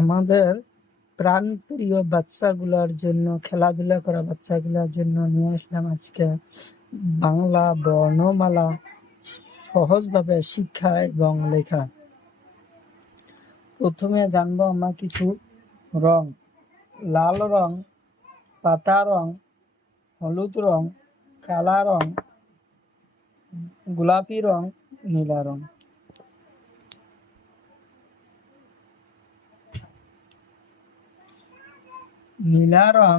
আমাদের প্রাণপ্রিয় বাচ্চাগুলোর জন্য, খেলাধুলা করা বাচ্চাগুলোর জন্য নিয়ে আসলাম আজকে বাংলা বর্ণমালা সহজভাবে শিক্ষা এবং লেখা। প্রথমে জানবো আমরা কিছু রং। লাল রং, পাতা রং, হলুদ রং, কালা রং, গোলাপি রং, নীলা রং। নীলা রং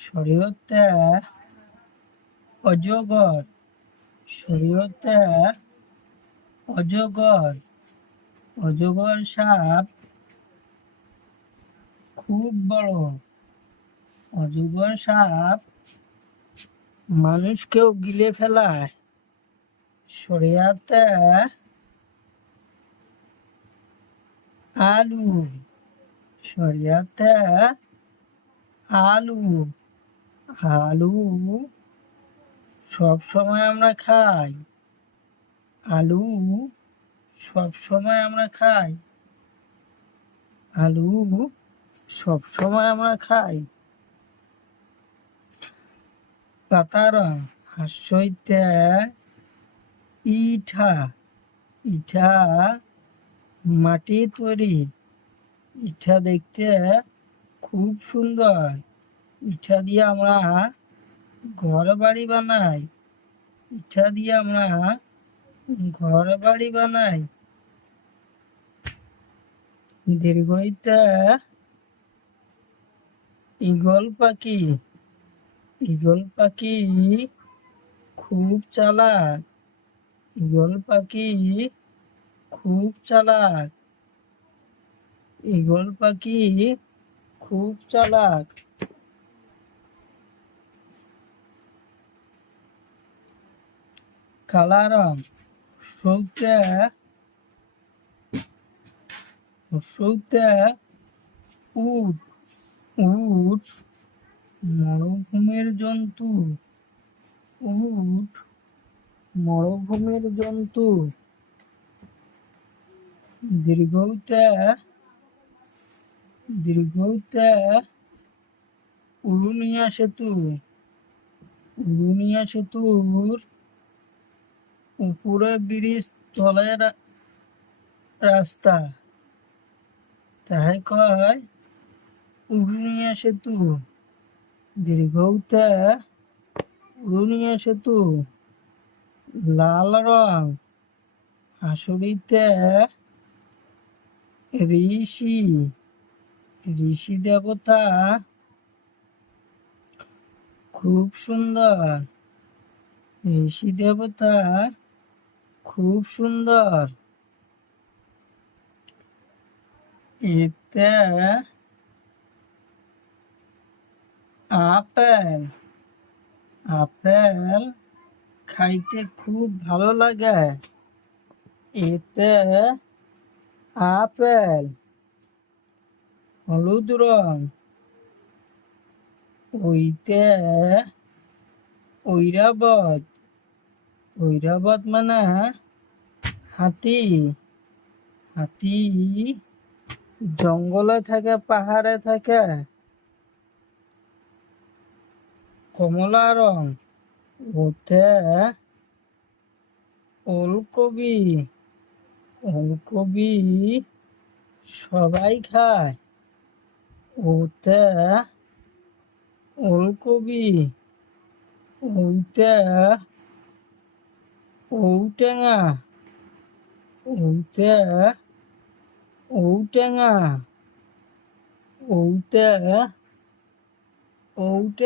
শরীয়তে অজগর, শরীয়তে অজগর সাপ খুব বড়। অজগর সাপ মানুষকেও গিলে ফেলায়। শরিয়াতে আলু, শরিয়াতে আলু আলু সব সময় আমরা খাই। আলু সব সময় আমরা খাই। আলু সব সময় আমরা খাই। পাতা রং হাস্যইতে ইটা, ইটা মাটি তৈরি। ইটা দেখতে খুব সুন্দর। ইটা দিয়ে আমরা ঘর বাড়ি বানাই। ইটা দিয়ে আমরা ঘর বাড়ি বানাই। দীর্ঘইতে ঈগল পাখি, ঈগল পাখি খুব চালাক। ঈগল পাখি খুব চালাক। ঈগল পাখি খুব চালাক। কালা রং সৌতে উট, উট মরুভূমির জন্তু। উট মরুভূমির জন্তু। দীর্ঘইতে উড়ুনিয়া সেতু, উড়ুনিয়া সেতুর উপরে ব্রিজ, তলে রাস্তা, তাই কয় উড়ুনিয়া সেতু। দীর্ঘইতে উড়ুনিয়া সেতু। লাল রং হাসুরিতে ঋষি, ঋষি দেবতা খুব সুন্দর। ঋষি দেবতা খুব সুন্দর। এতে আপেল, আপেল খাইতে খুব ভালো লাগে। এতে আপেল। হলুদ রং ওইতে ঐরাবত, ঐরাবত মানে হাতি। হাতি জঙ্গলে থাকে, পাহাড়ে থাকে। কমলা রং ওতে ওলকবি, ওলকবি সবাই খায়। ওতে ওলকবি। ওতে ঔটেঙা, ওতে ঔটেঙা। ওতে ঔটেঙা।